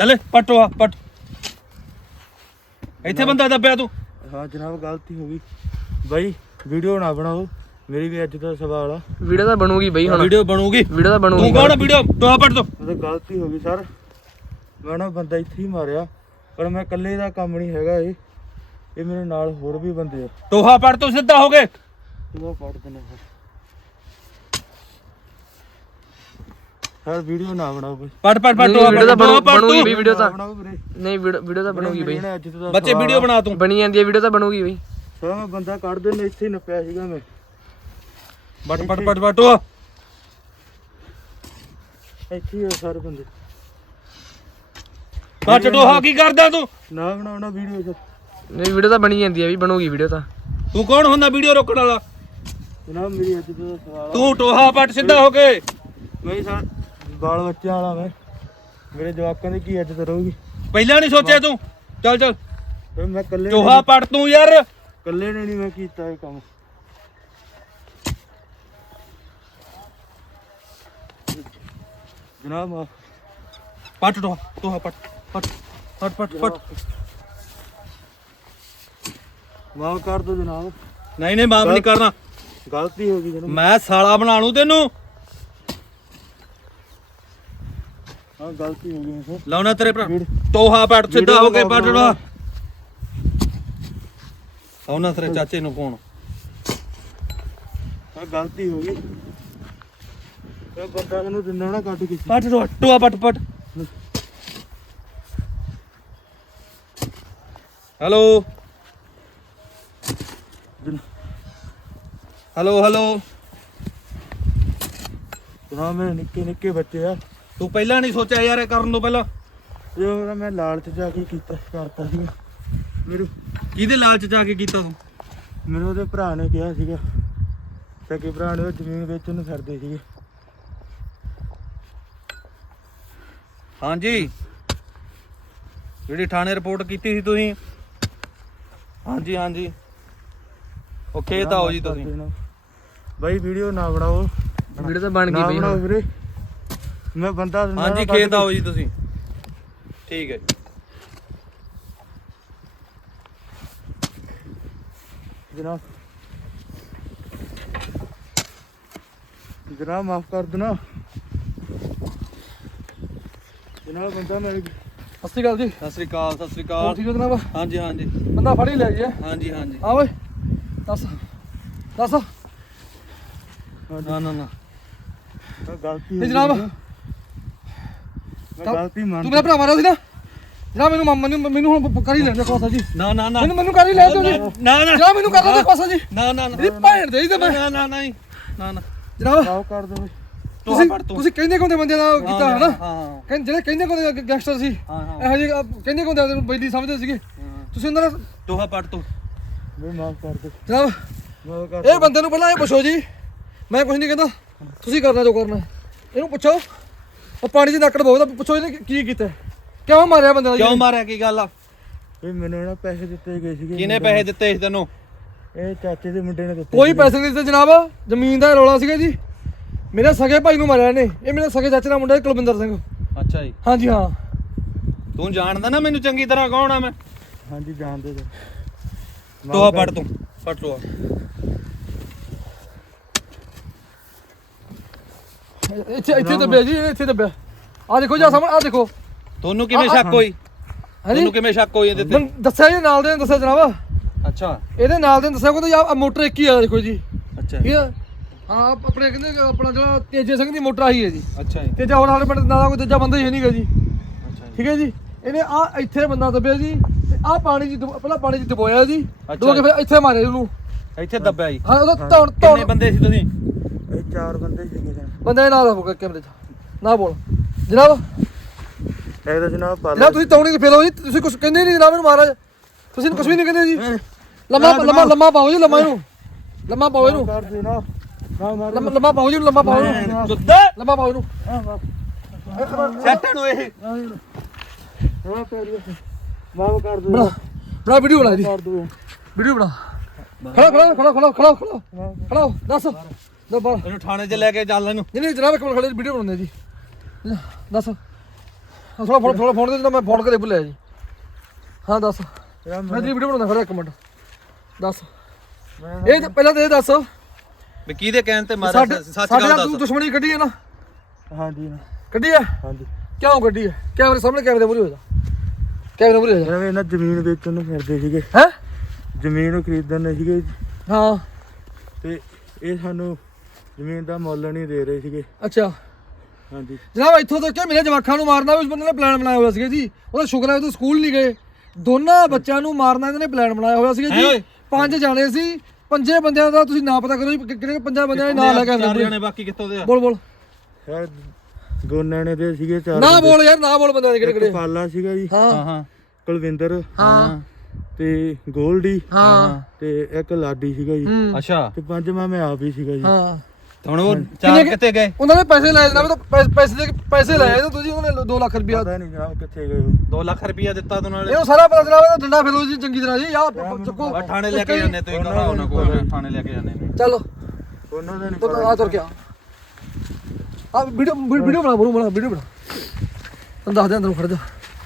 ਚੱਲ ਪਟੋ ਆ ਪਟ। ਇੱਥੇ ਬੰਦਾ ਦੱਬਿਆ ਤੂੰ। ਹਾਂ ਜਨਾਬ ਗਲਤੀ ਹੋ ਗਈ। ਬਾਈ ਵੀਡੀਓ ਨਾ ਬਣਾਓ। ਮੇਰੀ ਵੀ ਅੱਜ ਦਾ ਸਵਾਲ ਆ। ਵੀਡੀਓ ਤਾਂ ਬਣੂਗੀ ਬਈ ਹੁਣ। ਵੀਡੀਓ ਬਣੂਗੀ। ਵੀਡੀਓ ਤਾਂ ਬਣੂਗੀ। ਤੂੰ ਕੌਣ ਵੀਡੀਓ? ਟੋਆ ਪਟ ਦੋ ਮਤਲਬ ਗਲਤੀ ਹੋ ਗਈ ਸਰ। ਮੈਂ ਨਾ ਬੰਦਾ ਇੱਥੇ ਹੀ ਮਾਰਿਆ ਪਰ ਮੈਂ ਇਕੱਲੇ ਦਾ ਕੰਮ ਨਹੀਂ ਹੈਗਾ ਇਹ। ਇਹ ਮੇਰੇ ਨਾਲ ਹੋਰ ਵੀ ਬੰਦੇ ਆ। ਟੋਹਾ ਪਟ ਤੋਂ ਸਿੱਧਾ ਹੋ ਗਏ ਤੂੰ ਪੜ ਦੇਣਾ ਫਿਰ ਸਰ ਵੀਡੀਓ ਨਾ ਬਣਾਓ ਬਈ। ਪਟ ਪਟ ਪਟ ਨਹੀਂ, ਵੀਡੀਓ ਤਾਂ ਬਣੂ- ਬਣੂਗੀ ਤੂੰ ਬਈ ਵੀਡੀਓ ਤਾਂ। ਬਣਾਓ ਵੀਰੇ। ਨਹੀਂ ਵੀਡੀਓ ਤਾਂ ਬਣੂਗੀ ਬਈ। ਇਹਨੇ ਅੱਜ ਦਾ ਬੱਚੇ ਵੀਡੀਓ ਬਣਾ ਤੂੰ। ਬਣੀ ਜਾਂਦੀ ਹੈ ਵੀਡੀਓ ਤਾਂ ਬਣੂਗੀ ਬਈ। ਸਰ ਮੈਂ ਬੰਦਾ ਕੱਢ ਦੇਣਾ ਇੱਥੇ ਹੀ ਨੱਪਿਆ ਸੀਗਾ ਮੈਂ। ਪਟ ਪਟ ਪਟ ਪਟ ਟੋਹਾ ਇੱਥੇ ਹੀ ਆ ਸਾਰੇ ਬੰਦੇ। ਪਟ ਟੋਹਾ ਕੀ ਕਰਦਾ ਤੂੰ? ਨਾ ਬਣਾਉਣਾ ਵੀਡੀਓ ਚ ਨਹੀਂ ਵੀਡੀਓ ਤਾਂ ਬਣੀ ਜਾਂਦੀ ਹੈ ਵੀ ਬਣੂਗੀ ਵੀਡੀਓ ਤਾਂ। ਤੂੰ ਕੌਣ ਹੁੰਦਾ ਵੀਡੀਓ ਰੋਕਣ ਵਾਲਾ? ਜਨਾਬ ਮੇਰੀ ਅੱਜ ਦਾ ਸਵਾਲ। ਤੂੰ ਟੋਹਾ ਪਟ ਸਿੱਧਾ ਹੋ ਕੇ। ਮੈਂ ਸਰ ਬਾਲ ਬੱਚਿਆਂ ਵਾਲਾ ਮੈਂ। ਮੇਰੇ ਜਵਾਕਾਂ ਦੀ ਕੀ ਇੱਜ਼ਤ ਰਹੂਗੀ? ਪਹਿਲਾਂ ਨਹੀਂ ਸੋਚਿਆ ਤੂੰ? ਚੱਲ ਚੱਲ। ਫਿਰ ਮੈਂ ਇਕੱਲੇ ਟੋਹਾ ਪਟ ਤੂੰ ਯਾਰ। ਇਕੱਲੇ ਨੇ ਨਹੀਂ ਮੈਂ ਕੀਤਾ ਇਹ ਕੰਮ। ਜਨਾਬ ਪਟ ਟੋਹਾ ਟੋਹਾ ਪਟ ਪਟ ਪਟ ਪਟ ਪਟ। ਮਾਫ ਕਰ ਦਿਓ ਜਨਾਬ। ਨਹੀਂ ਨਹੀਂ ਮਾਫ ਨਹੀਂ ਕਰਨਾ। ਗਲਤੀ ਹੋ ਗਈ ਜਨਾਬ। ਮੈਂ ਸਾਲਾ ਬਣਾ ਲੂ ਤੈਨੂੰ। ਹਾਂ ਗਲਤੀ ਹੋ ਗਈ ਸਰ ਲਾਉਣਾ ਤੇਰੇ ਭਰਾ। ਟੋਹਾ ਪਟ ਸਿੱਧਾ ਹੋ ਕੇ ਵੀਡੀਓ ਪਟ ਬਣਾਉਣਾ। ਟੋਹਾ ਆਉਣਾ ਤੇਰੇ ਚਾਚੇ ਨੂੰ ਫੋਨ। ਹਾਂ ਗਲਤੀ ਹੋ ਗਈ। ਇਹ ਬੰਦਾ ਮੈਨੂੰ ਦਿੰਦਾ ਨਾ ਕੱਢ ਕੇ। ਪਟ ਟੋਹਾ ਟੋਹਾ ਪਟ ਪਟ। ਹੈਲੋ। Hello hello. ਜਨਾਬ ਮੇਰੇ ਨਿੱਕੇ ਨਿੱਕੇ ਬੱਚੇ ਆ। ਤੂੰ ਪਹਿਲਾਂ ਨਹੀਂ ਸੋਚਿਆ ਯਾਰ ਇਹ ਕਰਨ ਤੋਂ ਪਹਿਲਾਂ? ਇਹ ਮੈਂ ਲਾਲਚ ਜਾ ਕੇ ਕੀਤਾ ਕਰਤਾ ਸੀ ਮੇਰੇ ਕਿਹਦੇ ਲਾਲਚ ਚ ਆ ਕੇ ਕੀਤਾ ਤੂੰ? ਮੈਨੂੰ ਉਹਦੇ ਭਰਾ ਨੇ ਕਿਹਾ ਸੀਗਾ ਸਕੇ ਭਰਾ ਨੇ ਉਹ ਜ਼ਮੀਨ ਵੇਚਣ ਨੂੰ ਫਿਰਦੇ ਸੀਗੇ। ਹਾਂਜੀ। ਜਿਹੜੀ ਥਾਣੇ ਰਿਪੋਰਟ ਕੀਤੀ ਸੀ ਤੁਸੀਂ? ਹਾਂਜੀ ਹਾਂਜੀ। ਉਹ ਖੇਤ ਆਓ ਜੀ ਤੁਸੀਂ। ਬਾਈ ਵੀਡੀਓ ਨਾ ਬਣਾਓ। ਵੀਡੀਓ ਤਾਂ ਬਣ ਗਈ ਨਾ ਬਣਾਓ ਵੀਰੇ। ਮੈਂ ਬੰਦਾ ਦਿੰਦਾ ਹਾਂਜੀ ਨਾ ਖੇਤ। ਆਓ ਜੀ ਤੁਸੀਂ। ਠੀਕ ਹੈ ਜੀ। ਜਨਾਬ। ਜਨਾਬ ਮਾਫ ਕਰ ਦੇਣਾ। ਜਨਾਬ ਬੰਦਾ ਮੇਰੇ ਸਤਿ ਸ਼੍ਰੀ ਅਕਾਲ ਜੀ। ਸਤਿ ਸ੍ਰੀ ਅਕਾਲ ਸਤਿ ਸ੍ਰੀ ਹੋਰ ਅਕਾਲ ਠੀਕ ਹੋ ਜਨਾਬ? ਹਾਂਜੀ ਹਾਂਜੀ। ਬੰਦਾ ਫੜ ਹੀ ਲੈ ਜੀ ਹਾਂਜੀ ਹਾਂਜੀ। ਆ ਓਏ ਦੱਸ। ਦੱਸ। ਨਾ ਨਾ ਨਾ। ਗਲਤੀ ਹੋ ਜਨਾਬ ਗਲਤੀ ਮੰਨ ਤੂੰ ਮੇਰਾ ਭਰਾ ਮਾਰਿਆ ਸੀ ਨਾ? ਜਨਾਬ ਮੈਨੂੰ ਮੰਮ- ਮੈਨੂੰ ਮੈਨੂੰ ਹੁਣ ਕਰ ਹੀ ਲੈਂਦੇ ਕੋਸਾ ਜੀ। ਨਾ ਨਾ ਨਾ। ਮੈਨੂੰ ਮੈਨੂੰ ਕਰ ਹੀ ਲੈ ਤੂੰ ਜੀ। ਨਾ ਨਾ ਜਨਾਬ ਮੈਨੂੰ ਕਰ ਲੈਂਦੇ ਕੋਸਾ ਜੀ। ਨਾ ਨਾ ਨਾ। ਇਹਦੀ ਭੈਣ ਦੇ ਹੀ ਤੇ ਮੈਂ। ਨਾ ਨਾ ਨਹੀਂ। ਨਾ ਨਾ। ਜਨਾਬ। ਮਾਫ ਕਰ ਦਿਓ। ਟੋਹਾ ਤੁਸੀਂ ਤੁਸੀਂ ਕਹਿੰਦੇ ਕੋਂਦੇ ਬੰਦੇ ਦਾ ਕੀਤਾ ਹੈ ਨਾ ਹਾਂ। ਕਹਿੰਦੇ ਜਿਹੜੇ ਕਹਿੰਦੇ ਕੋਂਦੇ ਗੈਂਗਸਟਰ ਸੀ? ਇਹੋ ਜਿਹੇ ਕਹਿੰਦੇ ਕੋਂਦੇ ਉਹਨੂੰ ਬੈਲੀ ਸਮਝਦੇ ਸੀਗੇ। ਤੁਸੀਂ ਉਹਨਾਂ ਦਾ ਟੋਹਾ ਪੜ ਤੂੰ। ਮੈਂ ਮਾਫ ਕਰ ਦਿਓ ਮਾਫ ਕਰ ਇਹ ਬੰਦੇ ਨੂੰ ਪਹਿਲਾਂ ਇਹ ਪੁੱਛੋ ਜੀ। ਮੈਂ ਕੁਝ ਨਹੀਂ ਕਹਿੰਦਾ। ਤੁਸੀਂ ਕਰਨਾ ਜੋ ਕਰਨਾ। ਇਹਨੂੰ ਪੁੱਛੋ। ਉਹ ਪਾਣੀ 'ਚ ਨੱਕੜ ਬਹੁਤ ਪੁੱਛੋ ਇਹਨੇ ਕੀ- ਕੀਤਾ? ਕਿਉਂ ਮਾਰਿਆ ਬੰਦੇ ਦਾ ਕਿਉਂ ਮਾਰਿਆ ਕੀ ਗੱਲ ਆ? ਇਹ ਮੈਨੂੰ ਨਾ ਪੈਸੇ ਦਿੱਤੇ ਗਏ ਸੀਗੇ ਕਿਹਨੇ ਪੈਸੇ ਦਿੱਤੇ ਸੀ ਤੈਨੂੰ? ਇਹ ਚਾਚੇ ਦੇ ਮੁੰਡੇ ਨੇ ਦਿੱਤੇ ਕੋਈ। ਪੈਸੇ ਨਹੀਂ ਦਿੱਤੇ ਜਨਾਬ ਜ਼ਮੀਨ ਦਾ ਰੌਲਾ ਸੀਗਾ ਜੀ। ਮੇਰੇ ਸਗੇ ਭਾਈ ਨੂੰ ਮਾਰਿਆ ਨੇ ਇਹ ਮੇਰੇ ਸਗੇ ਚਾਚੇ ਦਾ ਮੁੰਡਾ ਹੈ ਕੁਲਵਿੰਦਰ ਸਿੰਘ। ਅੱਛਾ ਜੀ। ਹਾਂਜੀ ਹਾਂ। ਤੂੰ ਜਾਣਦਾ ਨਾ ਮੈਨੂੰ ਚੰਗੀ ਤਰ੍ਹਾਂ ਕੌਣ ਆ ਮੈਂ? ਹਾਂਜੀ ਜਾਣਦੇ ਟੋਹਾ ਪੜ ਤੂੰ ਪੜ ਟੋਹਾ ਇੱਥੇ ਇੱਥੇ ਦੱਬਿਆ ਜੀ ਇੱਥੇ ਦੱਬਿਆ। ਆ ਦੇਖੋ ਜੀ ਸਾਹਮਣੇ ਆ ਦੇਖੋ। ਤੁਹਾਨੂੰ ਕਿਵੇਂ ਆ- ਆ- ਸ਼ੱਕ ਹੋਈ ਤੁਹਾਨੂੰ ਕਿਵੇਂ ਸ਼ੱਕ ਹੋਈ ਇਹਦੇ ਤੇ? ਦੱਸਿਆ ਜੀ ਨਾਲ ਦੇ ਨੇ ਦੱਸਿਆ ਜਨਾਬ। ਅੱਛਾ। ਇਹਦੇ ਨਾਲ ਦੇ ਨੇ ਦੱਸਿਆ ਕਹਿੰਦੇ ਆ ਮੋਟਰ ਇੱਕ ਹੀ ਆ ਦੇਖੋ ਜੀ। ਅੱਛਾ। ਠੀਕ ਹੈ ਹਾਂ ਆਪਣੇ ਕਹਿੰਦੇ ਆਪਣਾ ਜਿਹੜਾ ਤੇਜੇ ਸਿੰਘ ਦੀ ਮੋਟਰ ਆਹੀ ਹੈ ਜੀ। ਅੱਛਾ ਜੀ। ਤੇਜਾ ਹੋਰ ਸਾਡੇ ਪਿੰਡ ਦਾ ਕੋਈ ਤੇਜਾ ਬੰਦਾ ਹੀ ਨਹੀਂਗਾ ਜੀ। ਅੱਛਾ ਜੀ। ਠੀਕ ਹੈ ਜੀ? ਇਹਨੇ ਆ ਇੱਥੇ ਬੰਦਾ ਦੱਬਿਆ ਜੀ ਆ ਪਾਣੀ ਜੀ ਪਹਿਲਾਂ ਪਾਣੀ ਚ ਡਬੋਇਆ ਜੀ। ਡੁਬੋ ਕੇ ਫਿਰ ਇੱਥੇ ਮਾਰਿਆ ਉਹਨੂੰ। ਇੱਥੇ ਦੱਬਿਆ ਜੀ। ਹਾਂ ਉਹਦਾ ਧੌਣ ਕਿੰਨੇ ਧੌਣ ਬੰਦੇ ਸੀ ਤੁਸੀਂ? ਚਾਰ ਬੰਦੇ ਸੀਗੇ ਜਨਾਬ ਬੰਦੇ ਨਾਲ ਕੈਮਰੇ 'ਚ ਨਾ ਬੋਲ। ਜਨਾਬ। ਇਹ ਤਾਂ ਜਨਾਬ ਪਾਲਾ ਜਨਾਬ ਤੁਸੀਂ ਤੌਣੀ ਤੇ ਫੇਲੋ ਜੀ। ਤੁਸੀਂ ਕੁਝ ਕਹਿੰਦੇ ਨਹੀਂ ਜਨਾਬ ਇਹਨੂੰ ਮਹਾਰਾਜ। ਤੁਸੀਂ ਕੁਝ ਵੀ ਨਹੀਂ ਕਹਿੰਦੇ ਜੀ। ਲੰਮਾ ਲੰਮਾ ਲੰਮਾ ਪਾਓ ਜੀ ਲੰਮਾ ਇਹਨੂੰ। ਲੰਮਾ ਪਾਓ ਇਹਨੂੰ। ਕਰ ਦੇ ਨਾ। ਨਾ ਲੰਮਾ ਲੰਮਾ ਪਾਓ ਜੀ ਲੰਮਾ ਪਾਓ ਇਹਨੂੰ। ਜੁੱਦਾ ਲੰਮਾ ਪਾਓ ਇਹਨੂੰ। ਸੈੱਟ ਨੂੰ ਇਹ। ਹਾਂ ਪੈਰੀ ਮਾਫ ਕਰ ਦੋ ਬਣਾ। ਬਣਾ ਵੀਡੀਓ ਬਣਾ ਜੀ। ਕਰ ਦੋ ਵੀਡੀਓ ਬਣਾ। ਖੜਾ ਖੜਾ ਖੜਾ ਖੜਾ ਖੜਾ ਖੜਾ। ਖੜਾ। ਹੋ, ਦੱਸ। ਬਾਰ ਇਹਨੂੰ ਥਾਣੇ 'ਚ ਲੈ ਕੇ ਚੱਲ ਇਹਨੂੰ। ਨਹੀਂ ਨਹੀਂ ਜਨਾਬ ਇੱਕ ਮਿੰਟ ਖੜੇ ਵੀਡੀਓ ਬਣਾਉਂਦੇ ਜੀ। ਦੱਸ। ਥੋੜਾ ਫੋਨ ਥੋੜਾ ਫੋਨ ਦੇ ਦਿੰਦਾ ਮੈਂ ਫੋਨ ਕਰੇ ਭੁੱਲਿਆ ਜੀ। ਹਾਂ ਦੱਸ। ਮੈਂ ਤੇਰੀ ਵੀਡੀਓ ਬਣਾਉਂਦਾ ਖੜਾ ਇੱਕ ਮਿੰਟ। ਦੱਸ। ਇਹ ਤਾਂ- ਪਹਿਲਾਂ ਤੇ ਇਹ ਦੱਸ। ਵੀ ਕਿਹਦੇ ਕਹਿਣ ਤੇ ਮਾਰਿਆ ਸਾਡੇ ਸੱਚ ਸਾਡੇ ਗੱਲ ਨਾਲ ਤੂੰ ਦੱਸ। ਦੁਸ਼ਮਣੀ ਕੱਢੀ ਹੈ ਨਾ? ਹਾਂਜੀ ਕੱਢੀ ਹੈ? ਹਾਂਜੀ। ਕਿਉਂ ਕੱਢੀ ਹੈ? ਕੈਮਰੇ ਸਾਹਮਣੇ ਕੈਮਰੇ ਮੂਰੇ ਹੋ ਜਾ। ਕੈਮਰੇ ਮੂਰੇ ਹੋ ਜਾ। ਯਾਰ ਇਹਨਾਂ ਜ਼ਮੀਨ ਵੇਚਣ ਨੂੰ ਫਿਰਦੇ ਸੀਗੇ। ਹੈ? ਜ਼ਮੀਨ ਖਰੀਦਣ ਨੂੰ ਸੀਗੇ। ਹਾਂ। ਤੇ ਇਹ ਸਾਨੂੰ ਜ਼ਮੀਨ ਦਾ ਮੁੱਲ ਨਹੀਂ ਦੇ ਰਹੇ ਸੀਗੇ। ਅੱਛਾ। ਹਾਂਜੀ। ਜਨਾਬ ਇੱਥੋਂ ਤੱਕ ਕਿ ਮੇਰੇ ਜਵਾਖਾਂ ਨੂੰ ਮਾਰਨਾ ਵੀ ਉਸ ਬੰਦੇ ਨੇ ਪਲਾਨ ਬਣਾਇਆ ਹੋਇਆ ਸੀਗਾ ਜੀ। ਉਹਦਾ ਸ਼ੁਕਰ ਹੈ ਉਹ ਸਕੂਲ ਨਹੀਂ ਗਏ। ਦੋਨਾਂ ਬੱਚਿਆਂ ਨੂੰ ਮਾਰਨਾ ਇਹਨਾਂ ਨੇ ਪਲਾਨ ਬਣਾਇਆ ਹੋਇਆ ਸੀਗਾ? ਜੀ। ਪੰਜ ਜਾਣੇ ਸੀ। ਪੰਜੇ ਬੰਦਿਆਂ ਦਾ ਤੁਸੀਂ ਨਾਂ ਪਤਾ ਕਰੋ ਜੀ ਕਿਹੜੇ ਪੰਜਾਂ ਬੰਦਿਆਂ ਦੇ ਨਾਂ ਲੈ ਕੇ ਆਉਂਦੇ ਜਣੇ ਬਾਕੀ ਕਿੱਥੋਂ ਦੇ ਆ? ਬੋਲ ਬੋਲ। ਯਾਰ ਗੋਨਿਆਣੇ ਦੇ ਸੀਗੇ ਚਾਰ ਨਾ। ਬੋਲ ਯਾਰ ਨਾ ਬੋਲ ਬੰਦਿਆਂ ਦੇ ਕਿਹੜੇ ਕਿਹੜੇ। ਪਾਲਾ ਸੀਗਾ ਜੀ। ਹਾਂ। ਹਾਂ ਕੁਲਵਿੰਦਰ। ਹਾਂ। ਤੇ ਗੋਲਡੀ। ਹਾਂ। ਤੇ ਇੱਕ ਲਾਡੀ ਸੀਗਾ ਜੀ। ਅੱਛਾ ਤੇ ਪੰਜਵਾਂ ਮੈਂ ਆਪ ਹੀ ਸੀਗਾ ਜੀ। ਹਾਂ। ਹੁਣ ਉਹ ਚਾਰ ਕਿੱਥੇ ਗਏ? ਉਹਨਾਂ ਨੇ ਪੈਸੇ ਲਏ ਜਨਾਬ ਤਾਂ ਪੈਸੇ ਪੈਸੇ ਦੇ ਪੈਸੇ ਲਏ ਤਾਂ ਤੁਸੀਂ ਉਹਨੇ 2 ਲੱਖ ਰੁਪਇਆ। ਪਤਾ ਨਹੀਂ ਜਨਾਬ ਕਿੱਥੇ ਗਏ ਉਹ। 2 ਲੱਖ ਰੁਪਇਆ ਦਿੱਤਾ ਤੂੰ ਨਾਲੇ ਇਹਨੂੰ ਸਾਰਾ ਪਤਾ ਜਨਾਬ ਇਹਦਾ ਡੰਡਾ ਫੇਰੋ ਜੀ ਚੰਗੀ ਤਰ੍ਹਾਂ ਜੀ ਆ ਚੱਕੋ। ਥਾਣੇ ਲੈ ਕੇ ਜਾਂਦੇ ਤੁਸੀਂ ਕਹਾ ਉਹਨਾਂ ਕੋਲ ਥਾਣੇ ਲੈ ਕੇ ਜਾਂਦੇ ਨੇ। ਚੱਲ। ਉਹਨਾਂ ਦਾ ਨਹੀਂ ਤੂੰ ਆ ਤੁਰ ਕੇ ਆ ਆ ਵੀਡੀਓ ਵੀਡੀਓ ਬਣਾ ਬਰੂ ਬਣਾ ਵੀਡੀਓ ਬਣਾ। ਤੈਨੂੰ ਦੱਸ ਦੇ ਅੰਦਰੋਂ ਖੜ ਜਾ।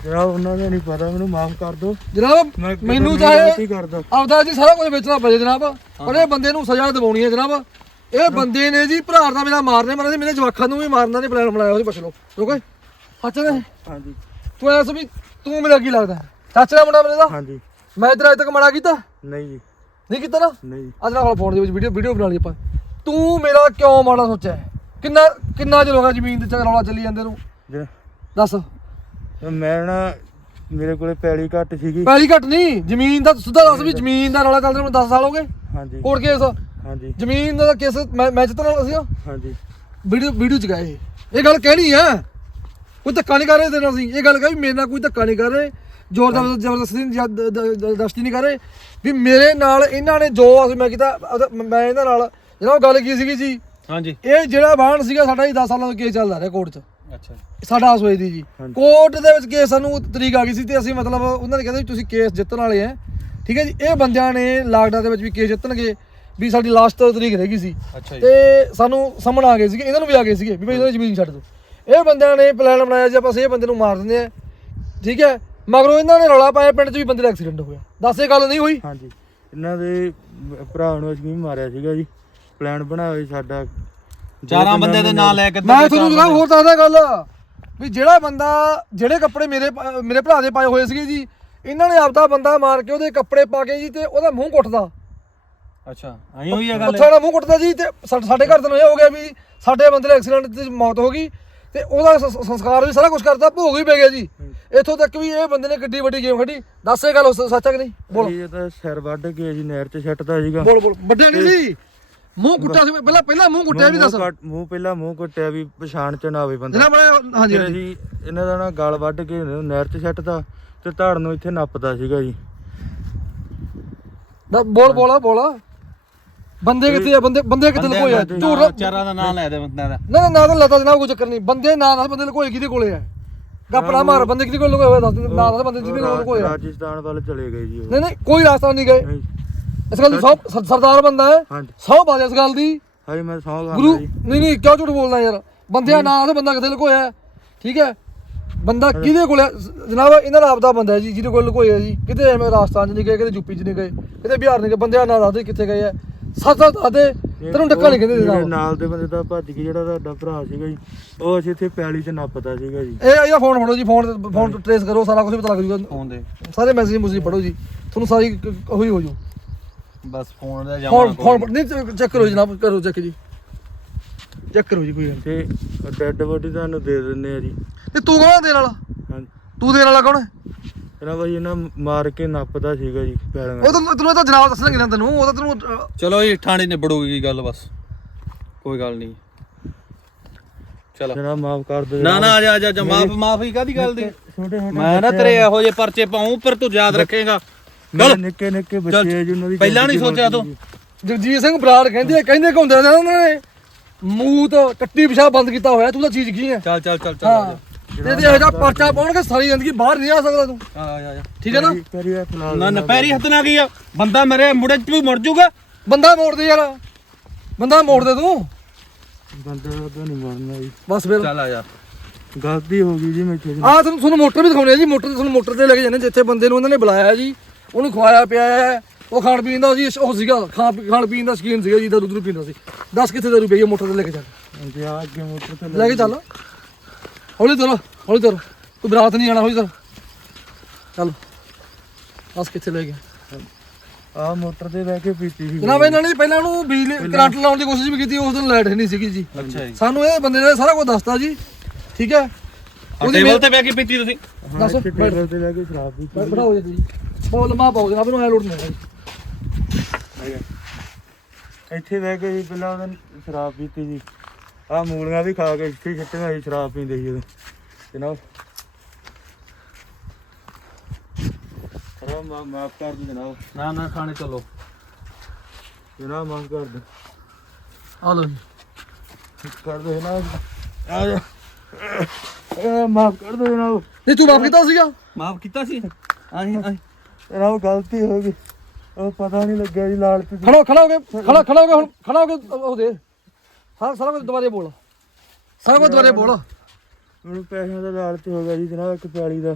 ਜਨਾਬ ਉਹਨਾਂ ਦਾ ਨਹੀਂ ਪਤਾ ਮੈਨੂੰ ਮਾਫ ਕਰ ਦਿਓ। ਜਨਾਬ ਮੈਨੂੰ ਚਾਹੇ ਆਪਦਾ ਜੀ ਸਾਰਾ ਕੁਝ ਵੇਚਣਾ ਪਏ ਜਨਾਬ। ਪਰ ਇਹ ਬੰਦੇ ਨੂੰ ਸਜ਼ਾ ਦਿਵਾਉਣੀ ਹੈ ਜਨਾਬ। ਇਹ ਬੰਦੇ ਨੇ ਜੀ ਭਰਾ ਦਾ ਮੇਰਾ ਮਾਰਨੇ ਮਾਰਨੇ ਮੇਰੇ ਜਵਾਖਾਂ ਨੂੰ ਵੀ ਮਾਰਨਾ ਨੇ ਪਲਾਨ ਬਣਾਇਆ ਉਹਦੀ ਪੁੱਛ ਲਓ। ਓਕੇ ਸੱਚ ਨੇ ਹਾਂਜੀ। ਤੂੰ ਐਸ ਵੀ ਤੂੰ ਮੇਰਾ ਕੀ ਲੱਗਦਾ ਸੱਚ ਦਾ ਮੁੰਡਾ ਮੇਰੇ ਦਾ? ਹਾਂਜੀ। ਮੈਂ ਇਧਰ ਅਜੇ ਤੱਕ ਮਾੜਾ ਕੀਤਾ? ਨਹੀਂ ਜੀ। ਨਹੀਂ ਕੀਤਾ ਨਾ? ਨਹੀਂ। ਅੱਜ ਨਾਲ ਫੋਨ ਦੇ ਵਿੱਚ ਵੀਡੀਓ ਵੀਡੀਓ ਬਣਾ ਲਈ ਆਪਾਂ। ਤੂੰ ਮੇਰਾ ਕਿਉਂ ਮਾੜਾ ਸੋਚਿਆ ਹੈ? ਕਿੰਨਾ ਕਿੰਨਾ ਚਿਰ ਹੋ ਗਿਆ ਜ਼ਮੀਨ ਦੇ ਚੱਕਰ ਰੌਲਾ ਚੱਲੀ ਜਾਂਦੇ ਨੂੰ? ਦੱਸ। ਮੈਂ ਨਾ ਮੇਰੇ ਕੋਲੇ ਪੈਲੀ ਘੱਟ ਸੀਗੀ। ਪੈਲੀ ਘਟ ਨਹੀਂ ਜ਼ਮੀਨ ਦਾ ਸਿੱਧਾ ਦੱਸ ਵੀ ਜ਼ਮੀਨ ਦਾ ਰੌਲਾ ਚੱਲਦੇ ਨੂੰ 10 ਸਾਲ ਹੋ ਗਏ। ਹਾਂਜੀ। Court case. ਹਾਂਜੀ। ਜ਼ਮੀਨ ਦਾ ਕੇਸ ਮੈਂ ਮੈਂ ਜਿੱਤਣਾ ਅਸੀਂ ਹਾਂਜੀ। ਵੀਡੀਓ ਵੀਡੀਓ ਚ ਗਏ। ਇਹ ਗੱਲ ਕਹਿਣੀ ਆ। ਕੋਈ ਧੱਕਾ ਨਹੀਂ ਕਰ ਰਹੇ ਤੇਰੇ ਨਾਲ ਅਸੀਂ। ਇਹ ਗੱਲ ਕਹੀ ਮੇਰੇ ਨਾਲ ਕੋਈ ਧੱਕਾ ਨਹੀਂ ਕਰ ਰਹੇ। ਜ਼ੋਰ ਜ਼ਬਰਦਸਤੀ ਜ਼ਬਰਦਸਤੀ ਜਾਂ ਨਹੀਂ ਕਰ ਰਹੇ। ਵੀ ਮੇਰੇ ਨਾਲ ਇਹਨਾਂ ਨੇ ਜੋ ਅਸੀਂ ਮੈਂ ਕੀਤਾ ਮੈਂ ਇਹਨਾਂ ਨਾਲ ਜਨਾਬ ਗੱਲ ਕੀ ਸੀਗੀ ਜੀ? ਹਾਂਜੀ। ਇਹ ਜਿਹੜਾ ਵਾਹਣ ਸੀਗਾ ਸਾਡਾ ਹੀ 10 ਸਾਲਾਂ ਦਾ ਕੇਸ ਚੱਲਦਾ ਰਿਹਾ ਕੋਰਟ 'ਚ। ਅੱਛਾ ਸਾਡਾ ਆਸ ਹੋਈ ਦੀ ਜੀ। ਹਾਂਜੀ। ਕੋਰਟ ਦੇ ਵਿੱਚ ਕੇਸ ਸਾਨੂੰ ਤਰੀਕ ਆ ਗਈ ਸੀ ਤੇ ਅਸੀਂ ਮਤਲਬ ਉਹਨਾਂ ਨੇ ਕਹਿੰਦੇ ਵੀ ਤੁਸੀਂ ਕੇਸ ਜਿੱਤਣ ਵਾਲੇ ਆ। ਠੀਕ ਹੈ ਜੀ? ਇਹ ਬੰਦਿਆਂ ਨੇ ਲਾਕਡਾਊਨ ਦੇ ਵਿੱਚ ਵੀ ਕੇਸ ਜਿੱਤਣਗੇ। ਵੀ ਸਾਡੀ ਲਾਸਟ ਤਰੀਕ ਰਹਿ ਗਈ ਸੀ। ਅੱਛਾ ਜੀ। ਤੇ ਸਾਨੂੰ ਸਮਣ ਆ ਗਏ ਸੀਗੇ ਇਹਨਾਂ ਨੂੰ ਵੀ ਆ ਗਏ ਸੀਗੇ ਵੀ ਭਾਈ ਇਹਨਾਂ ਦੀ ਜ਼ਮੀਨ ਛੱਡ ਦਿਓ। ਇਹ ਬੰਦਿਆਂ ਨੇ ਪਲਾਨ ਬਣਾਇਆ ਜੀ ਆਪਾਂ ਇਹ ਬੰਦੇ ਨੂੰ ਮਾਰ ਦਿੰਦੇ ਆ। ਠੀਕ ਹੈ? ਮਗਰੋਂ ਇਹਨਾਂ ਨੇ ਰੌਲਾ ਪਾਇਆ ਪਿੰਡ 'ਚ ਵੀ ਬੰਦੇ ਦਾ ਐਕਸੀਡੈਂਟ ਹੋਇਆ। ਦੱਸ ਇਹ ਗੱਲ ਨਹੀਂ ਹੋਈ? ਹਾਂਜੀ। ਇਹਨਾਂ ਦੇ ਭਰਾ ਨੂੰ ਅਸੀਂ ਵੀ ਮਾਰਿਆ ਸੀਗਾ ਜੀ। ਪਲਾਨ ਬਣਾਇਆ ਸੀ ਸਾਡਾ। ਚਾਰਾਂ ਬੰਦੇ ਦੇ ਨਾਂ ਲੈ ਕੇ ਮੈਂ ਤੁਹਾਨੂੰ ਜਰਾ ਹੋਰ ਦੱਸਦਾ ਗੱਲ। ਵੀ ਜਿਹੜਾ ਬੰਦਾ ਜਿਹੜੇ ਕੱਪੜੇ ਮੇਰੇ ਪ- ਮੇਰੇ ਭਰਾ ਦੇ ਪਾਏ ਹੋਏ ਸੀਗੇ ਜੀ ਇਹਨਾਂ ਨੇ ਆਪਦਾ ਬੰਦਾ ਮਾਰ ਕੇ ਉਹਦੇ ਕੱਪੜੇ ਪਾ ਕੇ ਜੀ ਤੇ ਉਹਦਾ ਮੂੰਹ ਕੁੱਟਦਾ। ਅੱਛਾ ਆਈ ਹੋਈ ਆ ਗੱਲ? ਦਾ ਮੂੰਹ ਕੁੱਟਦਾ ਜੀ ਤੇ ਸਾ- ਸਾਡੇ ਘਰ ਤੋਂ ਇਹ ਹੋ ਗਿਆ ਵੀ ਸਾਡੇ ਬੰਦੇ ਦੇ ਐਕਸੀਡੈਂਟ ਤੇ ਮੌਤ ਹੋ ਗਈ ਤੇ ਉਹਦਾ ਸ- ਸ- ਸੰਸਕਾਰ ਵੀ ਸਾਰਾ ਕੁਝ ਕਰਦਾ ਭੋਗ ਵੀ ਪੈ ਗਿਆ ਜੀ। ਇੱਥੋਂ ਤੱਕ ਵੀ ਇਹ ਬੰਦੇ ਨੇ ਕਿੱਡੀ ਵੱਡੀ ਗੇਮ ਖੇਡੀ। ਦੱਸ ਇਹ ਗੱਲ ਸੱਚ ਹੈ ਕਿ ਨਹੀਂ? ਬੋਲ। ਇਹ ਤਾਂ ਸਿਰ ਵੱਢ ਕੇ ਜੀ ਨਹਿਰ 'ਚ ਛੱਟਦਾ ਸੀਗਾ। ਬੋਲ ਬੋਲ। ਵੱਡਿਆ ਨਹੀਂ ਸੀ। ਮੂੰਹ ਕੁੱਟਿਆ ਸੀ। ਪਹਿਲਾਂ ਪਹਿਲਾਂ ਮੂੰਹ ਕੁੱਟਿਆ ਵੀ ਦੱਸ। ਮੂੰਹ ਕੱਟ- ਮੂੰਹ ਪਹਿਲਾਂ ਮੂੰਹ ਕੁੱਟਿਆ ਵੀ ਪਛਾਣ ਚ ਨਾ ਆਵੇ ਬੰਦਾ। ਜਿਹੜਾ ਬੜਾ ਹਾਂਜੀ ਫਿਰ ਹਾਂਜੀ। ਅਸੀਂ ਇਹਨਾਂ ਦਾ ਨਾ ਗਲ ਵੱਢ ਕੇ ਨਹਿਰ 'ਚ ਛੱਟਦਾ ਤੇ ਧੜ ਨੂੰ ਇੱਥੇ ਨੱਪਦਾ ਸੀਗਾ ਜੀ। ਬ- ਬੋਲ ਬੋਲ ਬੋਲ। ਬੰਦੇ ਕਿੱਥੇ ਆ? ਬੰਦੇ ਬੰਦੇ ਕਿੱਥੇ ਲਕੋਏ ਆ? ਝੂਠ ਨਾਂ- ਚਾਰਾਂ ਦਾ ਨਾਂ ਲੈ ਦੇ ਬੰਦਿਆਂ ਦਾ। ਨਾ ਨਾ ਨਾ ਤਾਂ ਲੱਤਾ ਜਨਾਬ ਕੋਈ ਚੱਕਰ ਨਹੀਂ। ਬੰਦੇ ਨਾਂ ਦੱਸ ਬੰਦੇ ਲਕੋਏ ਕਿਹਦੇ ਕੋਲੇ ਆ? ਗੱਪੜਾ ਮਾਰ ਬੰਦੇ ਕਿਹਦੇ ਕੋਲ ਲਕੋਏ ਹੋਏ ਦੱਸ ਨਾਂ ਦੱਸ ਬੰਦੇ ਜਿਹਦੇ ਕੋਲ ਲਕੋਏ ਆ। ਰਾਜਸਥਾਨ ਵੱਲ ਚਲੇ ਗਏ ਜੀ ਉਹ। ਨਹੀਂ ਨਹੀਂ ਕੋਈ ਰਾਸਤਾ ਨਹੀਂ ਗਏ। ਨਹੀਂ, ਇਸ ਗੱਲ ਦੀ ਸੌ ਸਰਦਾਰ ਬੰਦਾ ਹੈ। ਹਾਂਜੀ। ਸੌ ਬਾਜ ਇਸ ਗੱਲ ਦੀ। ਹਾਂਜੀ ਮੈਂ ਸੌਂ ਗੁਰੂ ਖਾਂਦਾ ਜੀ। ਨਹੀਂ ਨਹੀਂ ਕਿਉਂ ਝੂਠ ਬੋਲਦਾ ਯਾਰ? ਬੰਦਿਆਂ ਨਾਂ ਤੇ ਬੰਦਾ ਕਿੱਥੇ ਲਕੋਇਆ ਹੈ? ਠੀਕ ਹੈ? ਬੰਦਾ ਕਿਹਦੇ ਕੋਲ ਹੈ? ਸ- ਜਨਾਬ ਇਹਨਾਂ ਦਾ ਆਪਦਾ ਬੰਦਾ ਹੈ ਜੀ ਜਿਹਦੇ ਕੋਲ ਲਕੋਇਆ ਜੀ। ਕਿਤੇ ਐਵੇਂ ਰਾਜਸਥਾਨ 'ਚ ਨਹੀਂ ਗਏ ਕਿਤੇ ਯੂਪੀ 'ਚ ਨਹੀਂ ਗਏ ਕਿਤੇ ਬਿਹਾਰ ਨਹੀਂ ਗਏ ਬੰਦਿਆਂ ਨਾਂ ਦੱਸਦੇ ਕਿੱਥੇ ਗਏ ਆ। ਸੱਚ ਸੱਚ ਦੱਸਦੇ ਤੈਨੂੰ ਡੱਕਾ ਨਹੀਂ ਕਹਿੰਦੇ ਮੇਰੇ ਜਨਾਬ। ਨਾਲ ਦੇ ਬੰਦੇ ਦਾ ਭੱਜ ਕੇ ਜਿਹੜਾ ਤੁਹਾਡਾ ਭਰਾ ਸੀਗਾ ਜੀ ਉਹ ਅਸੀਂ ਇੱਥੇ ਪੈਲੀ 'ਚ ਨੱਪਦਾ ਸੀਗਾ ਜੀ। ਇਹ ਇਹਦਾ ਫੋਨ ਫੜੋ ਜੀ ਫੋਨ ਫੋਨ ਟ੍ਰੇਸ ਕਰੋ ਸਾਰਾ ਕੁਝ ਪਤਾ ਲੱਗ ਜੂਗਾ ਫੋਨ ਦੇ। ਸਾਰੇ ਮੈਸੇਜ ਮੁਸੀ ਪੜੋ ਜੀ ਤੁਹਾਨੂੰ ਸਾਰੀ ਉਹੀ ਹੋ ਜੂ। ਬਸ ਫੋਨ ਦਾ ਫੋਨ ਜਾਮਾ ਫੋਨ ਨਹੀਂ ਚੈੱਕ ਕਰੋ ਜਨਾਬ ਕਰੋ ਚੈੱਕ ਜੀ। ਚੈੱਕ ਕਰੋ ਜੀ ਕੋਈ ਗੱਲ ਤੇ ਡੈੱਡ ਬੋਡੀ ਤੁਹਾਨੂੰ ਦੇ ਦਿੰਨੇ ਆ ਜੀ। ਨਹੀਂ ਤੂੰ ਕੌਣ ਦੇਣ ਵਾਲਾ ਹਾਂਜੀ। ਤੂੰ ਦੇਣ ਵਾਲਾ ਕੌਣ? ਹੈ ਇਹਨਾਂ ਬਾਈ ਇਹਨਾਂ ਮਾਰ ਕੇ ਨੱਪਦਾ ਸੀਗਾ ਜੀ ਪੈਲੀਆਂ ਉਹ ਤਾਂ ਤੈਨੂੰ ਇਹ ਤਾਂ ਜਨਾਬ ਦੱਸਣਾ ਕਿ ਤੈਨੂੰ ਉਹ ਤਾਂ ਤੈਨੂੰ ਅਹ, ਚਲੋ ਜੀ ਥਾਣੇ ਨਿਬੜੂਗੀ ਗੱਲ ਬਸ। ਕੋਈ ਗੱਲ ਨਹੀਂ। ਚਲੋ। ਜਨਾਬ ਮਾਫ ਕਰ ਦਿਓ ਨਾ ਨਾ ਆ ਜਾ ਆ ਜਾ, ਜਾ ਮਾਫ ਮਾਫੀ ਕਾਦੀ ਗੱਲ ਦੀ? ਛੋਟੇ ਛੋਟੇ ਮੈਂ ਨਾ ਤੇਰੇ ਇਹੋ ਜਿਹੇ ਪਰਚੇ ਪਾਉਂ ਪਰ ਤੂੰ ਯਾਦ ਰੱਖੇਗਾ। ਮੇਰੇ ਨਿੱਕੇ ਨਿੱਕੇ ਬੱਚੇ ਆ ਜੀ ਉਹਨਾਂ ਦੀ ਪਹਿਲਾਂ ਨਹੀਂ ਜ਼ਿੰਦਗੀ ਸੋਚਿਆ ਤੂੰ। ਜਗਜੀਤ ਸਿੰਘ ਬਰਾੜ ਕਹਿੰਦੇ ਕਹਿੰਦੇ ਕਿ ਹੁੰਦੇ ਨੇ। ਉਹਨਾਂ ਨੇ ਮੂਤ ਟੱਟੀ ਪਿਸ਼ਾਬ ਬੰਦ ਕੀਤਾ ਹੋਇਆ ਤੂੰ ਤਾਂ ਚੀਜ਼ ਕੀ ਹੈ ਚੱਲ ਚੱਲ ਚੱਲ ਚੱਲ ਹਾਂ ਆ ਤੇ ਇਹਦੇ ਇਹੋ ਜਿਹਾ ਪਰਚਾ ਪਾਉਣਗੇ ਸਾਰੀ ਜ਼ਿੰਦਗੀ ਬਾਹਰ ਨਹੀਂ ਆ ਸਕਦਾ ਤੂੰ। ਜਾ ਆ ਜਾ, ਆ। ਜਾ ਠੀਕ ਹੈ ਨਾ? ਹੱਥ ਨਾਲ ਨਾ ਨਾ ਪੈਰੀ ਹੱਥ ਨਾ ਗਈ ਆ? ਬੰਦਾ ਮੇਰੇ ਮੁੰਡੇ ਚ ਵੀ ਮਰ ਜਾਊਗਾ ਬੰਦਾ ਮੋੜ ਦੇ ਯਾਰ। ਬੰਦਾ ਮੋੜ ਦੇ ਤੂੰ। ਬੰਦੇ ਦਾ ਤਾਂ ਨਹੀਂ ਮਰਨਾ ਜੀ। ਬਸ ਫਿਰ। ਚੱਲ ਆ ਜਾ। ਗਲਤੀ ਹੋ ਗਈ ਜੀ ਮੈਥੋਂ ਜੀ। ਆ ਤੁਹਾਨੂੰ ਤੁਹਾਨੂੰ ਮੋਟਰ ਵੀ ਦਿਖਾਉਣੀ ਹੈ ਜੀ। ਮੋਟਰ ਤੁਹਾਨੂੰ ਮੋਟਰ ਤੇ ਲੈ ਕੇ ਜਾਂਦੇ ਜਿੱਥੇ ਬੰਦੇ ਨੂੰ ਉਹਨਾਂ ਨੇ ਬੁਲਾਇਆ ਹੈ ਜੀ। ਉਹਨੂੰ ਖਵਾਇਆ ਪਿਆ ਹੈ। ਉਹ ਖਾਣ ਪੀਣ ਦਾ ਜੀ ਉਹ ਸੀਗਾ ਖਾਣ ਖਾਣ ਪੀਣ ਦਾ ਸ਼ਕੀਨ ਸੀਗਾ ਜੀ ਦਾ ਦੁੱਧ ਪੀਂਦਾ ਸੀ। ਦੱਸ ਕਿੱਥੇ ਦਾਰੂ ਪਈ ਹੈ ਮੋਟਰ ਤੇ ਲੈ ਕੇ ਆ ਅੱਗੇ ਮੋਟਰ ਤੇ ਲੈ ਕੇ ਚੱਲ। ਹੌਲੀ ਤੁਰ ਹੌਲੀ ਤੁਰ। ਤੂੰ ਬਰਾਤ ਨਹੀਂ ਜਾਣਾ ਹੌਲੀ ਤੁਰ। ਚੱਲ। ਦੱਸ ਕਿੱਥੇ ਲੈ ਗਿਆ? ਆ ਮੋਟਰ ਤੇ ਬਹਿ ਕੇ ਪੀਤੀ ਸੀ। ਜਨਾਬ ਇਹਨਾਂ ਨੇ ਪਹਿਲਾਂ ਉਹਨੂੰ ਬਿਜਲੀ ਕਰੰਟ ਲਾਉਣ ਦੀ ਕੋਸ਼ਿਸ਼ ਵੀ ਕੀਤੀ ਉਸ ਦਿਨ ਲਾਈਟ ਨਹੀਂ ਸੀਗੀ ਜੀ। ਅੱਛਾ ਜੀ। ਸਾਨੂੰ ਇਹ ਬੰਦੇ ਨੇ ਸਾਰਾ ਕੁਝ ਦੱਸਤਾ ਜੀ। ਠੀਕ ਹੈ? ਉਹਦੀ ਟੇਬਲ ਤੇ ਬੈ ਕੇ ਪੀਤੀ ਤੁਸੀਂ? ਹਾਂ ਦੱਸ, ਟੇਬਲ ਤੇ ਬਹਿ ਕੇ ਸ਼ਰਾਬ ਪੀਤੀ ਬਿਠਾਓ ਜੀ ਬਹੁਤ ਲੰਮਾ ਪਾਓ ਜਨਾਬ ਇਹਨੂੰ ਐ ਲੋਡ ਨਹੀਂ ਜੀ। ਇੱਥੇ ਬਹਿ ਕੇ ਜੀ ਪਹਿਲਾਂ ਉਹਨੇ ਸ਼ਰਾਬ ਪੀਤੀ ਜੀ। ਆ ਮੂਲੀਆਂ ਵੀ ਖਾ ਕੇ ਇੱਥੇ ਹੀ ਛੱਟੀਆਂ ਸੀ ਸ਼ਰਾਬ ਪੀਂਦੇ ਸੀ ਉਦੋਂ। ਜਨਾਬ ਮਾ- ਮਾਫ ਕਰ ਦਿਓ ਜਨਾਬ। ਨਾ ਨਾ ਖਾਣੇ ਚਲੋ। ਜਨਾਬ ਮਾਫ ਕਰ ਦਿਓ ਆ ਲਓ ਜੀ। ਕਰ ਦਿਓ ਜਨਾਬ। ਆ ਜਾ। ਇਹ ਮਾਫ ਕਰ ਦਿਓ ਜਨਾਬ। ਨਹੀਂ ਤੂੰ ਮਾਫ ਕੀਤਾ ਸੀਗਾ? ਮਾਫ ਕੀਤਾ ਸੀ? ਆਹੀਂ ਆਹੀਂ। ਜਨਾਬ ਗਲਤੀ ਹੋ ਗਈ। ਉਹ ਪਤਾ ਨਹੀਂ ਲੱਗਿਆ ਜੀ ਲਾਲਚ ਖੜੋ ਖੜਾ ਹੋ ਖੜਾ ਖੜਾ ਹੋ ਹੁਣ ਖੜਾ ਹੋ ਉਹ ਦੇ। ਸਾਰਾ ਸਾਰਾ ਕੁਝ ਦੁਬਾਰੇ ਬੋਲ। ਸਾਰਾ ਕੁਝ ਦੁਬਾਰੇ ਬੋਲ। ਮੈਨੂੰ ਪੈਸਿਆਂ ਦਾ ਲਾਲਚ ਹੋ ਗਿਆ ਜੀ ਜਨਾਬ ਇੱਕ ਪਿਆਲੀ ਦਾ।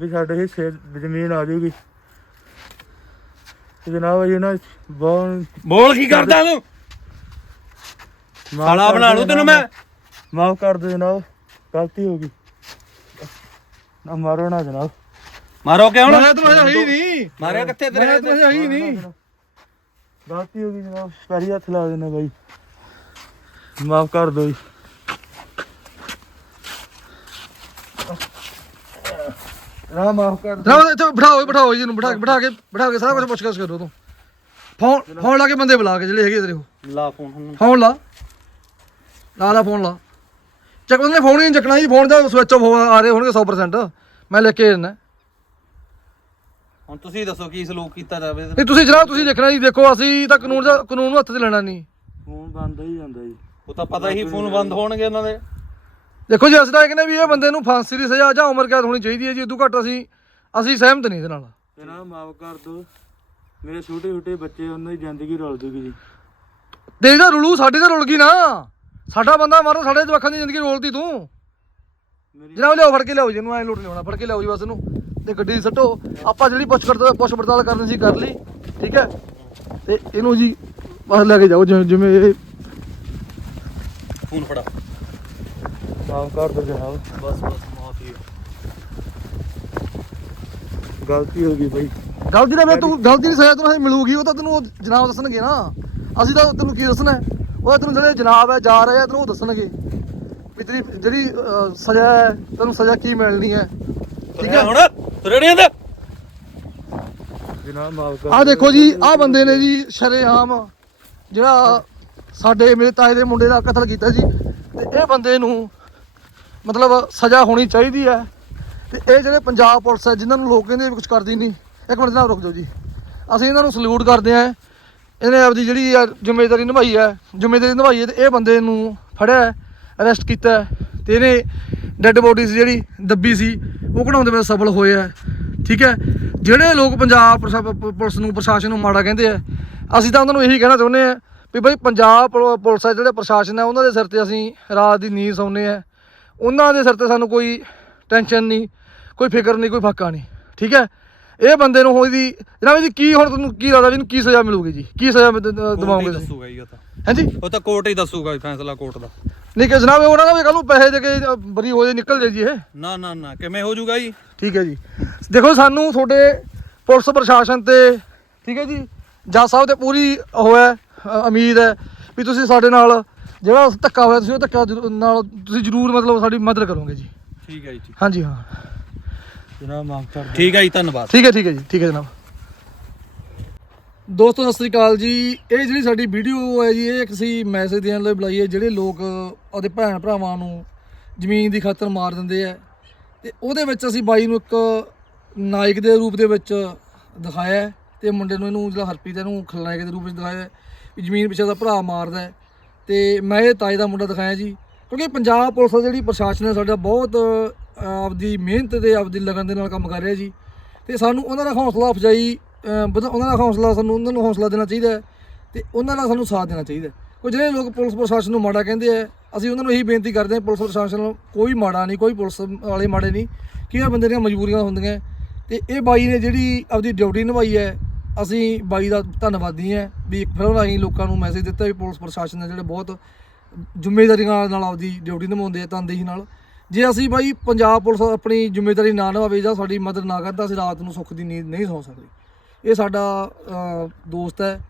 ਵੀ ਸਾਡੇ ਹਿੱਸੇ ਜ਼ਮੀਨ ਆ ਜਾਊਗੀ ਤੇ ਜਨਾਬ ਜੀ ਨਾ ਬਹੁਤ ਬੋਲ ਕੀ ਕਰਦਾ ਤੂੰ? ਮਾਫ਼ ਸਾਲਾ ਕਰ ਬਣਾ ਲੂ ਤੈਨੂੰ। ਮੈਂ। ਮਾਫ ਕਰ ਦਿਓ ਜਨਾਬ ਗਲਤੀ ਹੋ ਗਈ। ਨਾ ਮਾਰੋ ਨਾ ਜਨਾਬ। ਮਾਰੋ ਕਿ ਹੁਣ ਮੈਂ ਤੈਨੂੰ ਹਜੇ ਹੀ ਨਹੀਂ। ਮਾਰਿਆ ਕਿੱਥੇ ਤੈਨੂੰ ਹਜੇ ਹੀ ਨਹੀਂ। ਗਲਤੀ ਹੋ ਗਈ ਜਨਾਬ ਪੈਰੀ ਹੱਥ ਲਾ ਦੇਣਾ ਬਾਈ। ਮਾਫ ਕਰ ਦਿਓ ਜੀ। ਨਾ ਮਾਫ ਕਰ ਦਿਓ। ਜਨਾਬ ਇੱਥੇ ਬਿਠਾਓ ਬਿਠਾਓ ਜੀ ਇਹਨੂੰ ਬਿਠਾ ਕੇ ਬਿਠਾ ਕੇ ਬਿਠਾ ਕੇ ਸਾਰਾ ਕੁਝ ਪੁੱਛ ਕੇ ਕਰੋ ਤੂੰ। ਫੋਨ ਫੋਨ ਲਾ ਕੇ ਬੰਦੇ ਬੁਲਾ ਕੇ ਜਿਹੜੇ ਹੈਗੇ ਤੇਰੇ ਉਹ ਲਾ ਫੋਨ ਹੁਣ। ਫੋਨ ਲਾ। ਲਾ ਲਾ ਫੋਨ ਲਾ। ਚੱਕ ਬੰਦੇ ਨੇ ਫੋਨ ਹੀ ਨਹੀਂ ਚੱਕਣਾ ਜੀ ਫੋਨ ਦਾ ਸਵਿਚ ਆਫ ਆ ਰਹੇ ਹੋਣਗੇ 100% ਮੈਂ ਲਿਖ ਕੇ ਦਿੰਦਾ। ਹੁਣ ਤੁਸੀਂ ਦੱਸੋ ਕੀ ਸਲੂਕ ਕੀਤਾ ਜਾਵੇ। ਨਹੀਂ ਤੁਸੀਂ ਜਨਾਬ ਤੁਸੀਂ ਦੇਖਣਾ ਜੀ ਦੇਖੋ ਅਸੀਂ ਤਾਂ ਕਾਨੂੰਨ ਦਾ ਕਾਨੂੰਨ ਨੂੰ ਹੱਥ 'ਚ ਲੈਣਾ ਨਹੀਂ। ਫੋਨ ਬੰਦ ਹੀ ਜਾਂਦਾ ਜੀ। ਉਹ ਤਾਂ ਪਤਾ ਹੀ ਫੋਨ ਬੰਦ ਹੋਣਗੇ ਇਹਨਾਂ ਦੇ। ਦੇਖੋ ਜੀ ਅਸੀਂ ਤਾਂ ਇਹ ਕਹਿੰਦੇ ਵੀ ਇਹ ਬੰਦੇ ਨੂੰ ਫਾਂਸੀ ਦੀ ਸਜ਼ਾ ਜਾਂ ਉਮਰ ਕੈਦ ਹੋਣੀ ਚਾਹੀਦੀ ਹੈ ਜੀ ਇਦੋਂ ਘੱਟ ਅਸੀਂ ਅਸੀਂ ਸਹਿਮਤ ਨਹੀਂ ਇਹਦੇ ਨਾਲ। ਜਨਾਬ ਮਾਫ ਕਰ ਦਿਓ। ਮੇਰੇ ਛੋਟੇ ਛੋਟੇ ਬੱਚੇ ਉਹਨਾਂ ਦੀ ਜ਼ਿੰਦਗੀ ਰੁਲ ਜੂਗੀ ਜੀ ਤੇਰੀ ਤਾਂ ਰੁਲੂ ਸਾਡੀ ਤਾਂ ਰੁਲ ਗਈ ਨਾ। ਸਾਡਾ ਬੰਦਾ ਮਾਰੋ ਸਾਡੇ ਜਵਾਖਾਂ ਦੀ ਜ਼ਿੰਦਗੀ ਰੋਲਦੀ ਤੂੰ। ਜਨਾਬ ਲਿਆਓ ਫੜ ਕੇ ਲਿਆਓ ਜੀ ਇਹਨੂੰ ਐ ਲੁੱਟ ਲਿਆਉਣਾ ਫੜ ਕੇ ਲਿਆਓ ਜੀ ਬਸ ਇਹਨੂੰ। ਤੇ ਗੱਡੀ ਸੱਟੋ। ਆਪਾਂ ਜਿਹੜੀ ਪੁੱਛ ਕਰਦਾ ਪੁੱਛ ਪੜਤਾਲ ਕਰਨੀ ਸੀ ਕਰ ਲਈ। ਠੀਕ ਹੈ? ਤੇ ਇਹਨੂੰ ਜੀ ਬਸ ਲੈ ਕੇ ਜਾਓ ਜਿਵੇਂ ਜਿਵੇਂ ਇਹ ਫੋਨ ਫੜਾ। ਮਾਫ ਕਰ ਦਿਓ ਜਨਾਬ। ਬਸ ਬਸ ਮਾਫੀ ਗਲਤੀ ਹੋ ਗਈ ਬਾਈ। ਗਲਤੀ ਦਾ ਮੈਂ ਤੂੰ ਗਲਤੀ ਦੀ ਸਜ਼ਾ ਤੈਨੂੰ ਮਿਲੂਗੀ ਉਹ ਤਾਂ ਤੈਨੂੰ ਉਹ ਜਨਾਬ ਦੱਸਣਗੇ ਨਾ। ਅਸੀਂ ਤਾਂ ਤੈਨੂੰ ਕੀ ਦੱਸਣਾ ਹੈ? ਉਹ ਤੈਨੂੰ ਜਿਹੜੇ ਜਨਾਬ ਹੈ ਜਾ ਰਹੇ ਆ ਤੈਨੂੰ ਉਹ ਦੱਸਣਗੇ। ਵੀ ਤੇਰੀ ਜਿਹੜੀ ਅਹ, ਸਜ਼ਾ ਹੈ ਤੈਨੂੰ ਸਜ਼ਾ ਕੀ ਮਿਲਣੀ ਹੈ? ਠੀਕ ਹੈ? ਹੁਣ ਤੁਰੜੀਆਂ ਦਾ ਜਨਾਬ ਮਾਫ ਕਰ ਦੇਖੋ ਜੀ ਆਹ ਬੰਦੇ ਨੇ ਜੀ ਸ਼ਰੇਆਮ ਜਿਹੜਾ ਸਾਡੇ ਮੇਰੇ ਤਾਏ ਦੇ ਮੁੰਡੇ ਦਾ ਕਤਲ ਕੀਤਾ ਜੀ। ਤੇ ਇਹ ਬੰਦੇ ਨੂੰ ਮਤਲਬ ਸਜ਼ਾ ਹੋਣੀ ਚਾਹੀਦੀ ਹੈ। ਤੇ ਇਹ ਜਿਹੜੇ ਪੰਜਾਬ ਪੁਲਿਸ ਹੈ, ਜਿਨ੍ਹਾਂ ਨੂੰ ਲੋਕ ਕਹਿੰਦੇ ਵੀ ਕੁਝ ਕਰਦੀ ਨਹੀਂ ਇੱਕ ਮਿੰਟ ਜਨਾਬ ਰੁਕ ਜਾਓ ਜੀ। ਅਸੀਂ ਇਹਨਾਂ ਨੂੰ ਸਲੂਟ ਕਰਦੇ ਹਾਂ। ਇਹਨੇ ਆਪਦੀ ਜਿਹੜੀ ਆ ਜ਼ਿੰਮੇਵਾਰੀ ਨਿਭਾਈ ਹੈ, ਜ਼ਿੰਮੇਵਾਰੀ ਨਿਭਾਈ ਹੈ ਤੇ ਇਹ ਬੰਦੇ ਨੂੰ ਫੜਿਆ ਅਰੈਸਟ ਕੀਤਾ ਹੈ। ਤੇ ਇਹਨੇ ਡੈੱਡ ਬੋਡੀਜ਼ ਜਿਹੜੀ ਦੱਬੀ ਸੀ, ਉਹ ਕਢਾਉਂਦੇ ਵਿੱਚ ਸਫਲ ਹੋਏ ਆ ਠੀਕ ਹੈ? ਜਿਹੜੇ ਲੋਕ ਪੰਜਾਬ ਪ੍ਰਸ਼ਾ- ਪ- ਪੁਲਿਸ ਨੂੰ, ਪ੍ਰਸ਼ਾਸਨ ਨੂੰ ਮਾੜਾ ਕਹਿੰਦੇ ਆ, ਅਸੀਂ ਤਾਂ ਉਹਨਾਂ ਨੂੰ ਇਹੀ ਕਹਿਣਾ ਚਾਹੁੰਦੇ ਆ ਵੀ ਬਈ ਪੰਜਾਬ ਪੁਲ- ਪੁਲਿਸ ਹੈ ਜਿਹੜੇ ਪ੍ਰਸ਼ਾਸਨ ਹੈ ਉਹਨਾਂ ਦੇ ਸਿਰ ਤੇ ਅਸੀਂ ਰਾਤ ਦੀ ਨੀਂਦ ਸੌਂਦੇ ਆ। ਉਹਨਾਂ ਦੇ ਸਿਰ ਤੇ ਸਾਨੂੰ ਕੋਈ ਟੈਨਸ਼ਨ ਨਹੀਂ ਕੋਈ ਫਿਕਰ ਨਹੀਂ ਕੋਈ ਫਾਕਾ ਨਹੀਂ ਠੀਕ ਹੈ? ਇਹ ਬੰਦੇ ਨੂੰ ਹੋਈ ਜਨਾਬ ਇਹਦੀ ਕੀ ਹੁਣ ਤੁਹਾਨੂੰ ਕੀ ਲੱਗਦਾ ਵੀ ਇਹਨੂੰ ਕੀ ਸਜ਼ਾ ਮਿਲੂਗੀ ਜੀ? ਕੀ ਸਜ਼ਾ ਦ- ਦ- ਦਿਵਾਓਗੇ ਤੁਸੀਂ? ਦੱਸੂਗਾ ਜੀ ਉਹ ਤਾਂ। ਹਾਂਜੀ? ਉਹ ਤਾਂ ਕੋਰਟ ਹੀ ਦੱਸੂਗਾ ਜੀ, ਫੈਸਲਾ ਕੋਰਟ ਦਾ। ਨਹੀਂ ਕਿ ਜਨਾਬ ਉਹਨਾਂ ਦਾ ਵੀ ਕੱਲ ਨੂੰ ਪੈਸੇ ਦੇ ਕੇ ਬਰੀ ਹੋ ਜੇ ਨਿਕਲ ਜੇ ਜੀ ਇਹ। ਨਾ ਨਾ ਨਾ ਕਿਵੇਂ ਹੋ ਜਾਊਗਾ ਜੀ? ਠੀਕ ਹੈ ਜੀ। ਦੇਖੋ ਸਾਨੂੰ ਤੁਹਾਡੇ ਪੁਲਿਸ ਪ੍ਰਸ਼ਾਸਨ ਤੇ ਠੀਕ ਹੈ ਜੀ ਜੱਜ ਸਾਹਿਬ ਤੇ ਪੂਰੀ ਉਹ ਹੈ। ਅ, ਉਮੀਦ ਹੈ ਵੀ ਤੁਸੀਂ ਸਾਡੇ ਨਾਲ ਜਿਹੜਾ ਧੱਕਾ ਹੋਇਆ ਤੁਸੀਂ ਉਹ ਧੱਕਾ ਨਾਲ ਤੁਸੀਂ ਜ਼ਰੂਰ ਮਤਲਬ ਸਾਡੀ ਮਦਦ ਕਰੋਗੇ ਜੀ। ਠੀਕ ਹੈ ਜੀ ਠੀਕ। ਹਾਂਜੀ ਹਾਂ। ਜਨਾਬ ਮਾਫ ਕਰ ਦਿਓ। ਠੀਕ ਹੈ ਜੀ ਧੰਨਵਾਦ। ਠੀਕ ਹੈ ਠੀਕ ਹੈ ਜੀ ਠੀਕ ਹੈ ਜਨਾਬ। ਦੋਸਤੋ ਸਤਿ ਸ੍ਰੀ ਅਕਾਲ ਜੀ। ਇਹ ਜਿਹੜੀ ਸਾਡੀ ਵੀਡੀਓ ਹੈ ਜੀ ਇਹ ਇੱਕ ਅਸੀਂ ਮੈਸੇਜ ਦੇਣ ਲਈ ਬੁਲਾਈ ਹੈ ਜਿਹੜੇ ਲੋਕ ਆਪਦੇ ਭੈਣ ਭਰਾਵਾਂ ਨੂੰ ਜ਼ਮੀਨ ਦੀ ਖਾਤਰ ਮਾਰ ਦਿੰਦੇ ਆ। ਤੇ ਉਹਦੇ ਵਿੱਚ ਅਸੀਂ ਬਾਈ ਨੂੰ ਇੱਕ ਨਾਇਕ ਦੇ ਰੂਪ ਦੇ ਵਿੱਚ ਦਿਖਾਇਆ ਹੈ ਤੇ ਮੁੰਡੇ ਨੂੰ ਇਹਨੂੰ ਜਿਹੜਾ ਹਰਪ੍ਰੀਤ ਹੈ ਇਹਨੂੰ ਖਲਨਾਇਕ ਦੇ ਰੂਪ ਵਿੱਚ ਦਿਖਾਇਆ ਹੈ। ਵੀ ਜ਼ਮੀਨ ਪਿੱਛੇ ਦਾ ਭਰਾ ਮਾਰਦਾ ਹੈ। ਤੇ ਮੈਂ ਇਹ ਤਾਏ ਦਾ ਮੁੰਡਾ ਦਿਖਾਇਆ ਜੀ। ਕਿਉਂਕਿ ਪੰਜਾਬ ਪੁਲਿਸ ਦਾ ਜਿਹੜੀ ਪ੍ਰਸ਼ਾਸਨ ਹੈ ਸਾਡਾ ਬਹੁਤ ਆਪਦੀ ਮਿਹਨਤ ਤੇ ਆਪਦੀ ਲਗਨ ਦੇ ਨਾਲ ਕੰਮ ਕਰ ਰਿਹਾ ਜੀ। ਤੇ ਸਾਨੂੰ ਉਹਨਾਂ ਦਾ ਹੌਸਲਾ ਅਫਜਾਈ ਅਹ, ਉਹਨਾਂ ਦਾ ਹੌਸਲਾ ਸਾਨੂੰ ਉਹਨਾਂ ਨੂੰ ਹੌਸਲਾ ਦੇਣਾ ਚਾਹੀਦਾ ਹੈ ਤੇ ਉਹਨਾਂ ਨਾਲ ਸਾਨੂੰ ਸਾਥ ਦੇਣਾ ਚਾਹੀਦਾ ਹੈ। ਕੋਈ ਜਿਹੜੇ ਲੋਕ ਪੁਲਿਸ ਪ੍ਰਸ਼ਾਸਨ ਨੂੰ ਮਾੜਾ ਕਹਿੰਦੇ ਆ ਅਸੀਂ ਉਹਨਾਂ ਨੂੰ ਇਹੀ ਬੇਨਤੀ ਕਰਦੇ ਹਾਂ ਪੁਲਿਸ ਪ੍ਰਸ਼ਾਸਨ ਨੂੰ ਕੋਈ ਮਾੜਾ ਨਹੀਂ ਕੋਈ ਪੁਲਿਸ ਵਾਲੇ ਮਾੜੇ ਨਹੀਂ। ਕਿਹੜਾ ਬੰਦੇ ਦੀਆਂ ਮਜਬੂਰੀਆਂ ਹੁੰਦੀਆਂ ਤੇ ਇਹ ਬਾਈ ਨੇ ਜਿਹੜੀ ਆਪਦੀ ਡਿਊਟੀ ਨਿਭਾਈ ਹੈ ਅਸੀਂ ਬਾਈ ਦਾ ਧੰਨਵਾਦੀ ਹਾਂ ਵੀ ਇੱਕ ਫਿਲਮ ਰਾਹੀਂ ਲੋਕਾਂ ਨੂੰ ਮੈਸੇਜ ਦਿੱਤਾ ਵੀ ਪੁਲਿਸ ਪ੍ਰਸ਼ਾਸਨ ਨੇ ਜਿਹੜੇ ਬਹੁਤ ਜ਼ਿੰਮੇਵਾਰੀਆਂ ਨਾਲ ਆਪਦੀ ਡਿਊਟੀ ਨਿਭਾਉਂਦੇ ਆ ਤਨਦੇਹੀ ਨਾਲ। ਜੇ ਅਸੀਂ ਬਾਈ ਪੰਜਾਬ ਪੁਲਿਸ ਆਪਣੀ ਜ਼ਿੰਮੇਵਾਰੀ ਨਾ ਨਿਭਾਵੇ ਜਾਂ ਸਾਡੀ ਮਦਦ ਨਾ ਕਰਦਾ ਅਸੀਂ ਰਾਤ ਨੂੰ ਸੁੱਖ ਦੀ ਨੀਂਦ ਨਹੀਂ ਸੌਂ ਸਕਦੇ। ਇਹ ਸਾਡਾ ਦੋਸਤ ਹੈ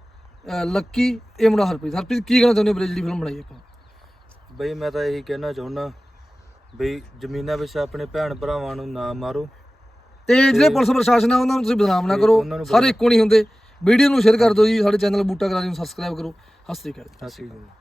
ਲੱਕੀ, ਇਹ ਮੁੰਡਾ ਹਰਪ੍ਰੀਤ। ਹਰਪ੍ਰੀਤ, ਕੀ ਕਹਿਣਾ ਚਾਹੁੰਦੇ ਹੋ ਵੀਰੇ ਫਿਲਮ ਬਣਾਈ ਆਪਾਂ? ਬਈ ਮੈਂ ਤਾਂ ਇਹੀ ਕਹਿਣਾ ਚਾਹੁੰਦਾ ਬਈ ਜ਼ਮੀਨਾਂ ਵਿੱਚ ਆਪਣੇ ਭੈਣ ਭਰਾਵਾਂ ਨੂੰ ਨਾ ਮਾਰੋ ਤੇ ਜਿਹੜੇ ਪੁਲਿਸ ਪ੍ਰਸ਼ਾਸਨ ਆ ਉਹਨਾਂ ਨੂੰ ਤੁਸੀਂ ਬਦਨਾਮ ਨਾ ਕਰੋ। ਸਾਰੇ ਇੱਕੋ ਨਹੀਂ ਹੁੰਦੇ। ਵੀਡੀਓ ਨੂੰ ਸ਼ੇਅਰ ਕਰ ਦਿਓ ਜੀ ਸਾਡੇ ਚੈਨਲ ਬੂਟਾ ਕਰਾਰੀ ਨੂੰ ਸਬਸਕ੍ਰਾਈਬ ਕਰੋ। ਸਤਿ ਸ਼੍ਰੀ ਅਕਾਲ